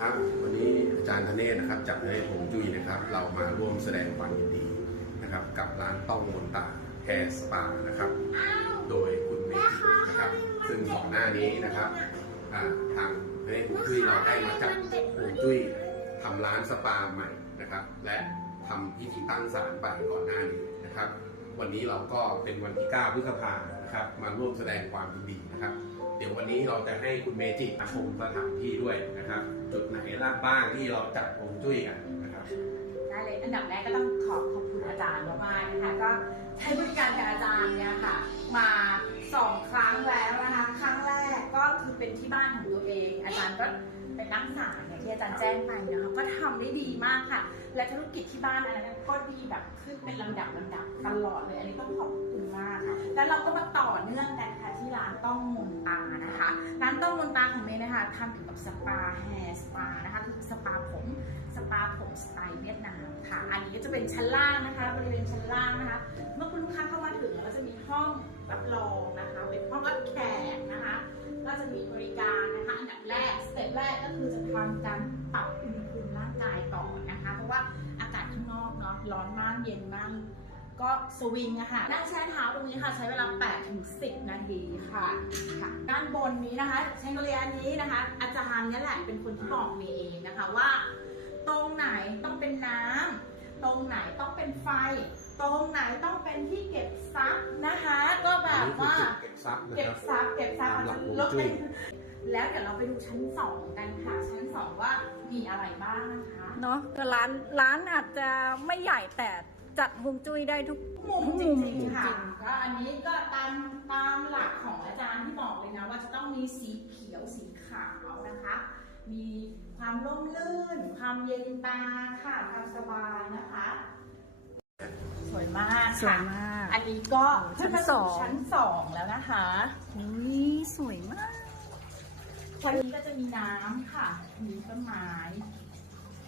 ครับวันนี้อาจารย์ธเนศนะครับจากในผมจุ้ยนะครับ เรามาร่วมแสดงความยินดีนะครับ กับร้านต้องมนตาแฮร์สปานะครับ โดยคุณเมจินะครับซึ่งก่อนหน้านี้นะครับทางในผมจุ้ยเราได้มาจัดผมจุ้ยทำร้านสปาใหม่นะครับ และทำพิธีตั้งศาลไปก่อนหน้านี้นะครับ วันนี้เราก็เป็นวันที่ 9 พฤษภา นะครับมาร่วมแสดงความยินดีนะครับ เดี๋ยววันนี้เราจะให้คุณเมจิมาชมสถานที่ด้วยนะครับ จุดไหนล่บ้างที่เราจัดฮวงจุ้ยกันนะครับ ได้เลยอันดับแรกก็ต้องขอขอบคุณอาจารย์มากๆนะคะก็ใช้บริการกับอาจารย์เนี่ยค่ะ มาสองครั้งแล้วนะคะ ครั้งแรกก็คือเป็นที่บ้านของตัวเอง อาจารย์ก็ เป็นนักศาสตร์อย่างที่อาจารย์แจ้งไปนะคะก็ทำได้ดีมากค่ะ และธุรกิจที่บ้านอันนั้นก็ดีแบบขึ้นเป็นลำดับลำดับตลอดเลย อันนี้ต้องขอบคุณมากค่ะ แล้วเราก็มาต่อเนื่องกันค่ะที่ร้านต้องมนตานะคะ ร้านต้องมนตาของเมย์นะคะทำเกี่ยวกับสปาแฮร์สปานะคะคือสปาผมสปาผมสไตล์เวียดนามค่ะ อันนี้ก็จะเป็นชั้นล่างนะคะ บริเวณชั้นล่างนะคะ เมื่อคุณลูกค้าเข้ามาถึงก็จะมีห้องรับรองนะคะ เป็นห้องรับแขกนะคะ ก็จะมีบริการ แรกก็คือจะทำการปรับอุณหภูมิร่างกายก่อนนะคะ เพราะว่าอากาศข้างนอกเนาะร้อนมากเย็นมากก็สวิงอะค่ะนั่งแช่เท้าตรงนี้ค่ะ ใช้เวลา8ถึง10 นาทีค่ะค่ะ ด้านบนนี้นะคะเชงโกเลียอันนี้นะคะ อาจารย์เนี่ยแหละเป็นคนที่บอกเมย์เองนะคะว่า ตรงไหนต้องเป็นน้ำตรงไหนต้องเป็นไฟ ตรงไหนต้องเป็นที่เก็บซับนะคะ ก็แบบว่าอันนี้คือจุดเก็บทรัพย์นะเก็คบรับซับเก็บซับตามอาจหลัจะกฮวงลดจุ้ไปย แล้วเดี๋ยวเราไปดูชั้นสองกันค่ะ ชั้นสองว่ามีอะไรบ้างนะคะเนาะก็ร้านร้านอาจจะไม่ใหญ่แต่จัดฮวงจุ้ยได้ทุกมุมจมุมริงๆค่ะก็อันนี้ก็ตามตามหลักของอาจารย์ที่บอกเลยนะว่าจะต้องมีสีเขียวสีขาวนะคะ มีความร่มรื่น ความเย็นตาค่ะความสบายนะคะ สวยมากสวยค่ะมาก อันนี้ก็ชั้นขึ้มาสอง ชั้นสองแล้วนะคะ อุ้ยสวยมาก ชั้นนี้ก็จะมีน้ำค่ะ มีต้นไม้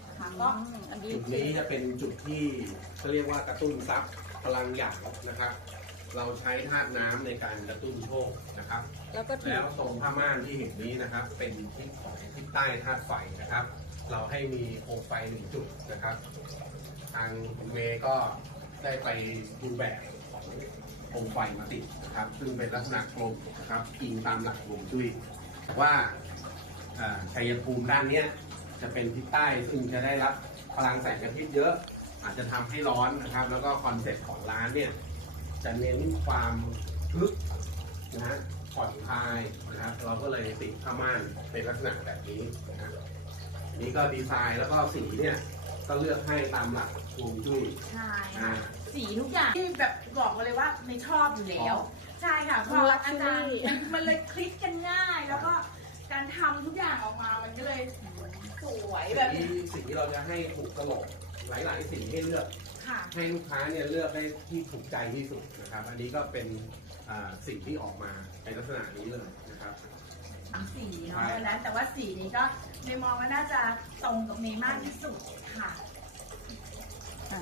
นะคะก็อันนี้จุดนี้จะเป็นจุดที่เขาเรียกว่ากระตุ้นทรัพย์พลังหยางนะครับ เราใช้ธาตุน้ำในการกระตุ้นโชคนะครับ แล้วก็ถือแล้วตรงผ้าม่านที่เห็นนี้นะครับ เป็นทิศของทิศใต้ธาตุไฟนะครับ เราให้มีโคมไฟหนึ่งจุดนะครับ ทางคุณเมย์ก็ได้ไปดูแบบของโคมไฟมาติดนะครับ ซึ่งเป็นลักษณะกลมนะครับอิงตามหลักฮวงจุ้ย ว่าอ่าชัยภูมิด้านเนี้ยจะเป็นทิศใต้ซึ่งจะได้รับพลังแสงอาทิตย์เยอะ อาจจะทำให้ร้อนนะครับ แล้วก็คอนเซ็ปต์ของร้านเนี่ยจะเน้นความทึกนะฮะผ่อนคลายนะครับเราก็เลยติดผ้าม่านเป็นลักษณะแบบนี้นะฮะอันนี้ก็ดีไซน์แล้วก็สีเนี่ยก็เลือกให้ตามหลักฮวงจุ้ยใช่อ่าค่ะสีทุกอย่างที่แบบบอกมาเลยว่าไม่ชอบอยู่แล้ว ใช่ค่ะเพราะลักชัอาวรี่จารย์มันมันเลยคลิกกันง่ายแล้วก็การทำทุกอย่างออกมามันก็เลยสวยแบบสีสีเราจะให้ถูกกระโหลกหลาย ๆสีให้เลือก ค่ะ ให้ลูกค้าเนี่ยเลือกได้ที่ถูกใจที่สุดนะครับ อันนี้ก็เป็นอ่าสิ่งที่ออกมาในลักษณะนี้เลยนะครับสามสีใช่เนาะดังนั้นแต่ว่าสีนี้ก็ในมองว่าน่าจะตรงกับเมย์มากที่สุดค่ะ อ่า